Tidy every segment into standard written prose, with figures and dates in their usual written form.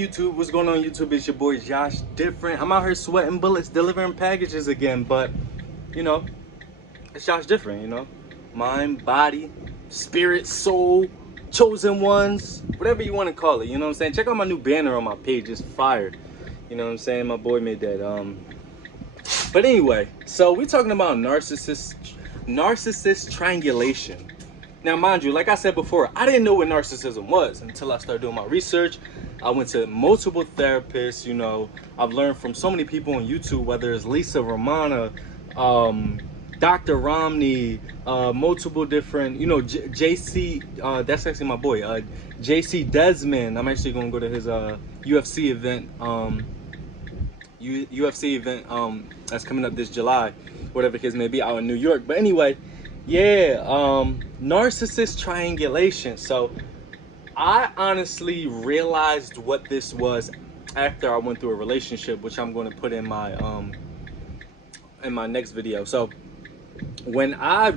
YouTube, what's going on YouTube? It's your boy Joshdifferent. I'm out here sweating bullets, delivering packages again, but you know, it's Joshdifferent, you know. Mind, body, spirit, soul, chosen ones, whatever you want to call it, you know what I'm saying? Check out my new banner on my page, it's fire. You know what I'm saying? My boy made that. But anyway, so we're talking about narcissist triangulation. Now, mind you, like I said before, I didn't know what narcissism was until I started doing my research. I went to multiple therapists, you know. I've learned from so many people on YouTube, whether it's Lisa Romana, Dr. Romney, multiple different, you know, JC, that's actually my boy, JC Desmond. I'm actually going to go to his UFC event, that's coming up this July, whatever the case may be, out in New York. But anyway, yeah, narcissist triangulation. So I honestly realized what this was after I went through a relationship, which I'm going to put in my next video. So when I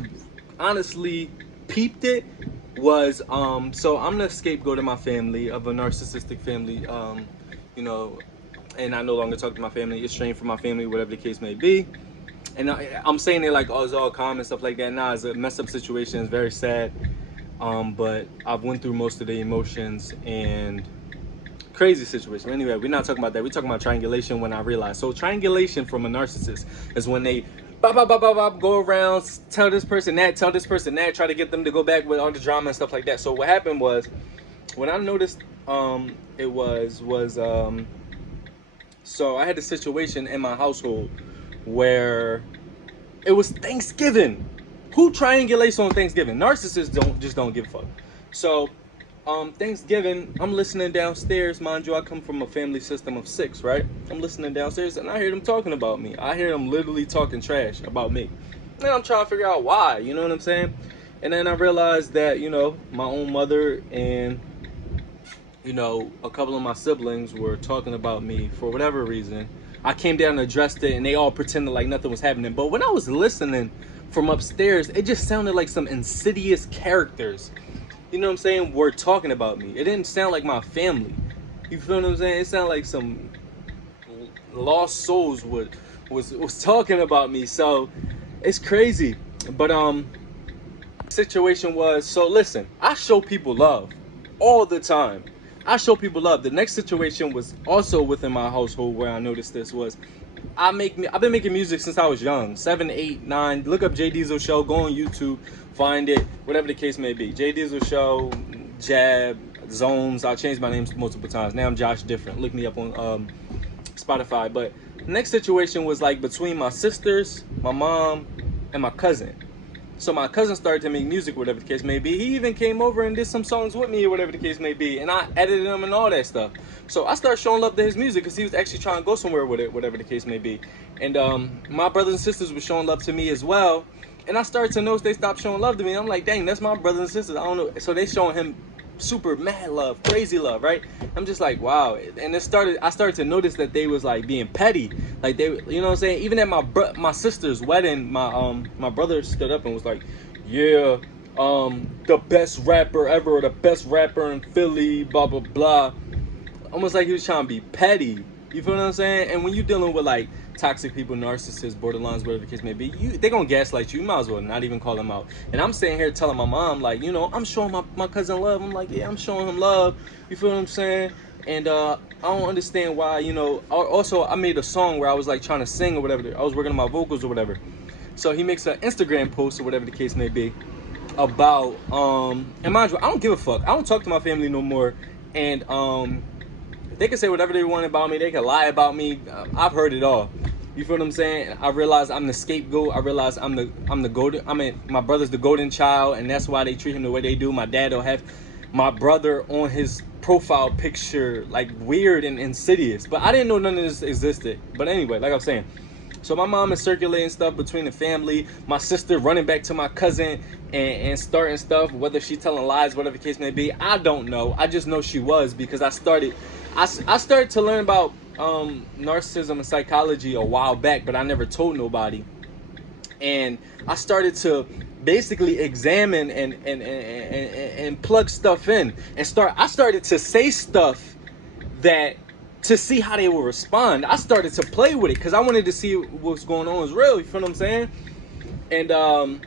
honestly peeped it was so I'm the scapegoat of my family, of a narcissistic family, you know, and I no longer talk to my family, estranged from my family, whatever the case may be. And I'm saying it like, oh, it's all calm and stuff like that. Nah, it's a messed up situation. It's very sad. But I've went through most of the emotions and crazy situation. Anyway, we're not talking about that. We're talking about triangulation. When I realized, so triangulation from a narcissist is when they go around, tell this person that, try to get them to go back with all the drama and stuff like that. So what happened was, when I noticed, so I had a situation in my household where it was Thanksgiving. Who triangulates on Thanksgiving? Narcissists don't give a fuck. So Thanksgiving, I'm listening downstairs. Mind you, I come from a family system of 6, right? I'm listening downstairs and I hear them talking about me. I hear them literally talking trash about me. And I'm trying to figure out why, you know what I'm saying? And then I realized that, you know, my own mother and, you know, a couple of my siblings were talking about me for whatever reason. I came down and addressed it, and they all pretended like nothing was happening. But when I was listening from upstairs, it just sounded like some insidious characters, you know what I'm saying, were talking about me. It didn't sound like my family. You feel what I'm saying? It sounded like some lost souls was talking about me. So it's crazy. But situation was, so listen, I show people love all the time. I show people love. The next situation was also within my household where I noticed this was, I've been making music since I was young, 7, 8, 9. Look up J Diesel Show, go on YouTube, find it, whatever the case may be. J Diesel Show, Jab, Zones. I changed my names multiple times. Now I'm Joshdifferent. Look me up on Spotify. But the next situation was like between my sisters, my mom, and my cousin. So my cousin started to make music, whatever the case may be. He even came over and did some songs with me, or whatever the case may be. And I edited them and all that stuff. So I started showing love to his music because he was actually trying to go somewhere with it, whatever the case may be. And my brothers and sisters were showing love to me as well. And I started to notice they stopped showing love to me. I'm like, dang, that's my brothers and sisters. I don't know. So they showing him super mad love, crazy love, right? I'm just like, wow. And I started to notice that they was like being petty, like they, you know what I'm saying? Even at my sister's wedding, my brother stood up and was like, yeah, the best rapper ever, or the best rapper in Philly, blah blah blah. Almost like he was trying to be petty. You feel what I'm saying? And when you're dealing with like toxic people, narcissists, borderlines, whatever the case may be, they're gonna gaslight you. You might as well not even call them out. And I'm sitting here telling my mom, like, you know, I'm showing my cousin love. I'm like, yeah, I'm showing him love. You feel what I'm saying? And I don't understand why, you know. Also, I made a song where I was like trying to sing or whatever. I was working on my vocals or whatever. So he makes an Instagram post or whatever the case may be about and mind you, I don't give a fuck. I don't talk to my family no more. And they can say whatever they want about me. They can lie about me. I've heard it all. You feel what I'm saying? I realize I'm the scapegoat. I realize I'm the golden. I mean, my brother's the golden child, and that's why they treat him the way they do. My dad will have my brother on his profile picture like weird and insidious. But I didn't know none of this existed. But anyway, like I'm saying, so my mom is circulating stuff between the family. My sister running back to my cousin and starting stuff. Whether she's telling lies, whatever the case may be, I don't know. I just know she was, because I started to learn about narcissism and psychology a while back, but I never told nobody. And I started to basically examine and plug stuff in and I started to say stuff that to see how they will respond, I started to play with it because I wanted to see what's going on was real. You feel what I'm saying? And you know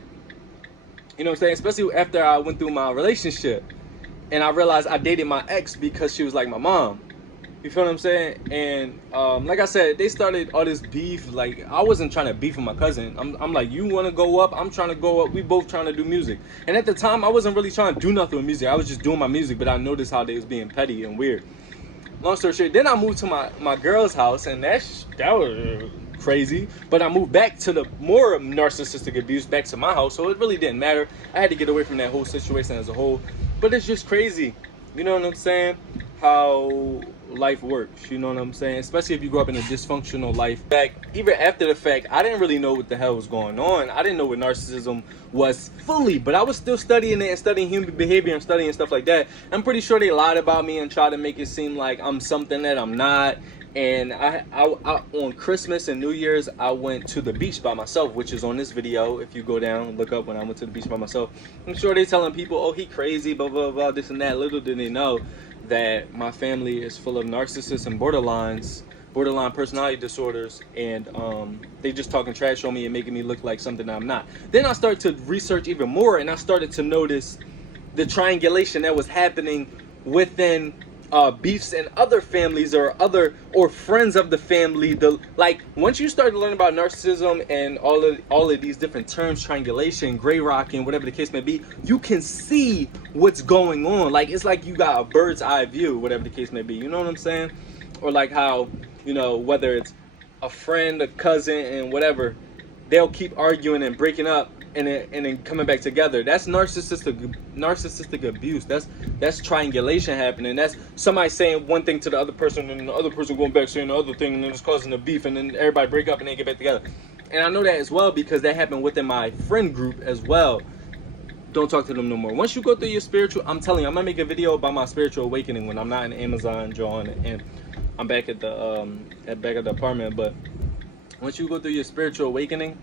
what I'm saying? Especially after I went through my relationship, and I realized I dated my ex because she was like my mom. You feel what I'm saying? And like I said, they started all this beef. Like, I wasn't trying to beef with my cousin. I'm like, you want to go up? I'm trying to go up. We both trying to do music. And at the time, I wasn't really trying to do nothing with music. I was just doing my music, but I noticed how they was being petty and weird. Long story short, then I moved to my girl's house, and that was crazy. But I moved back to the more narcissistic abuse, back to my house, so it really didn't matter. I had to get away from that whole situation as a whole. But it's just crazy, you know what I'm saying, how life works, you know what I'm saying, especially if you grow up in a dysfunctional life. In fact, even after the fact, I didn't really know what the hell was going on. I didn't know what narcissism was fully, but I was still studying it and studying human behavior and studying stuff like that. I'm pretty sure they lied about me and tried to make it seem like I'm something that I'm not. And I on Christmas and New Year's, I went to the beach by myself, which is on this video. If you go down and look up when I went to the beach by myself, I'm sure they're telling people, oh, he crazy, blah, blah, blah, this and that. Little did they know that my family is full of narcissists and borderline personality disorders, and they just talking trash on me and making me look like something I'm not. Then I started to research even more, and I started to notice the triangulation that was happening within beefs and other families or friends of the family. Like, once you start to learn about narcissism and all of these different terms, triangulation, gray rocking, whatever the case may be, you can see what's going on. Like, it's like you got a bird's eye view, whatever the case may be, you know what I'm saying? Or like how, you know, whether it's a friend, a cousin, and whatever, they'll keep arguing and breaking up and then coming back together. That's narcissistic abuse. That's triangulation happening. That's somebody saying one thing to the other person, and the other person going back saying the other thing, and then it's causing a beef, and then everybody break up and then get back together. And I know that as well because that happened within my friend group as well. Don't talk to them no more. Once you go through your spiritual, I'm telling you, I'm gonna make a video about my spiritual awakening when I'm not in Amazon drawing and I'm back at the apartment. But once you go through your spiritual awakening,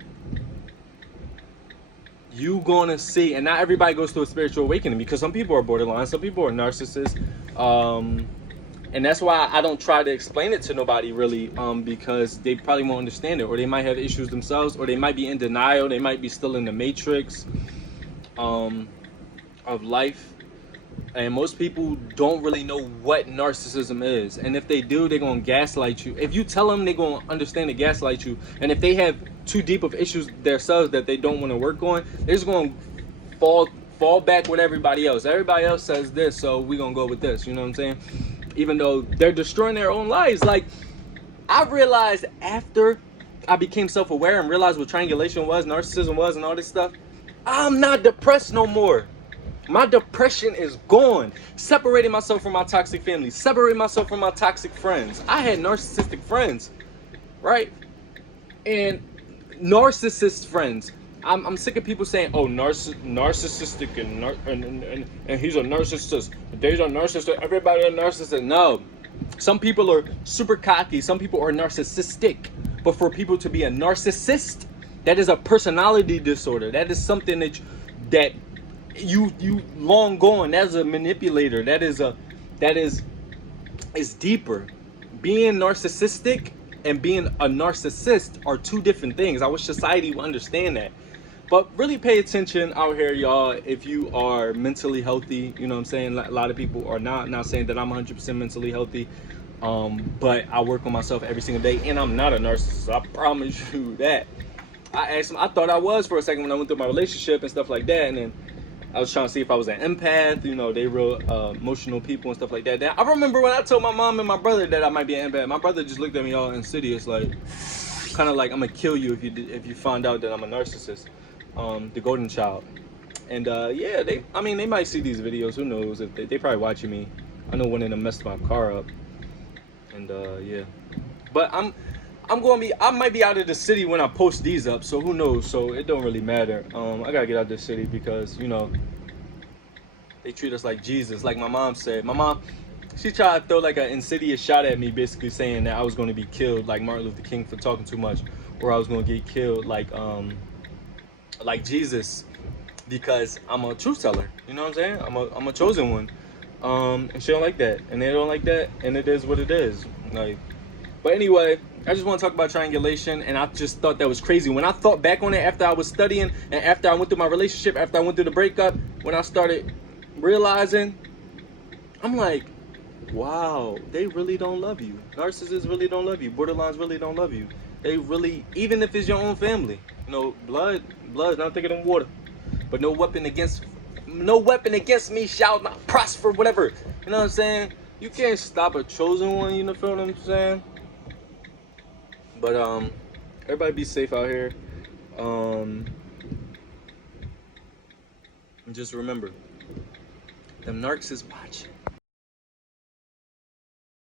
you gonna see, and not everybody goes through a spiritual awakening, because some people are borderline, some people are narcissists, and that's why I don't try to explain it to nobody really, because they probably won't understand it, or they might have issues themselves, or they might be in denial, they might be still in the matrix of life. And most people don't really know what narcissism is, and if they do, they're gonna gaslight you. If you tell them, they're gonna understand and gaslight you. And if they have too deep of issues themselves that they don't want to work on, they're just gonna fall back with everybody else. Everybody else says this, so we're gonna go with this, you know what I'm saying? Even though they're destroying their own lives. Like, I realized after I became self-aware and realized what triangulation was, narcissism was, and all this stuff, I'm not depressed no more. My depression is gone. Separating myself from my toxic family, separating myself from my toxic friends. I had narcissistic friends, right? And narcissist friends. I'm sick of people saying, "Oh, narcissistic and he's a narcissist. They's a narcissist. Everybody a narcissist." No, some people are super cocky. Some people are narcissistic. But for people to be a narcissist, that is a personality disorder. That is something that you long gone. That's a manipulator. That is deeper. Being narcissistic and being a narcissist are two different things. I wish society would understand that. But really pay attention out here, y'all, if you are mentally healthy. You know what I'm saying? A lot of people are not saying that I'm 100% mentally healthy. But I work on myself every single day, and I'm not a narcissist. I promise you that. I asked him, I thought I was for a second when I went through my relationship and stuff like that, and then I was trying to see if I was an empath. You know, they real emotional people and stuff like that. Now, I remember when I told my mom and my brother that I might be an empath, my brother just looked at me all insidious, like, kind of like, I'm gonna kill you if you find out that I'm a narcissist, the golden child. And yeah, they might see these videos. Who knows? If they probably watching me. I know one of them messed my car up. And yeah, but I might be out of the city when I post these up, so who knows? So it don't really matter. I gotta get out of this city because, you know, they treat us like Jesus. Like my mom said. My mom, she tried to throw like an insidious shot at me, basically saying that I was going to be killed like Martin Luther King for talking too much, or I was going to get killed like Jesus, because I'm a truth teller. You know what I'm saying? I'm a chosen one. And she don't like that, and they don't like that, and it is what it is. Like, but anyway, I just want to talk about triangulation, and I just thought that was crazy. When I thought back on it after I was studying, and after I went through my relationship, after I went through the breakup, when I started realizing, I'm like, wow, they really don't love you. Narcissists really don't love you. Borderlines really don't love you. They really, even if it's your own family, blood, not thicker than water. But no weapon against me shall not prosper, whatever. You know what I'm saying? You can't stop a chosen one, you know what I'm saying? But everybody be safe out here. And just remember, them narcissists watching.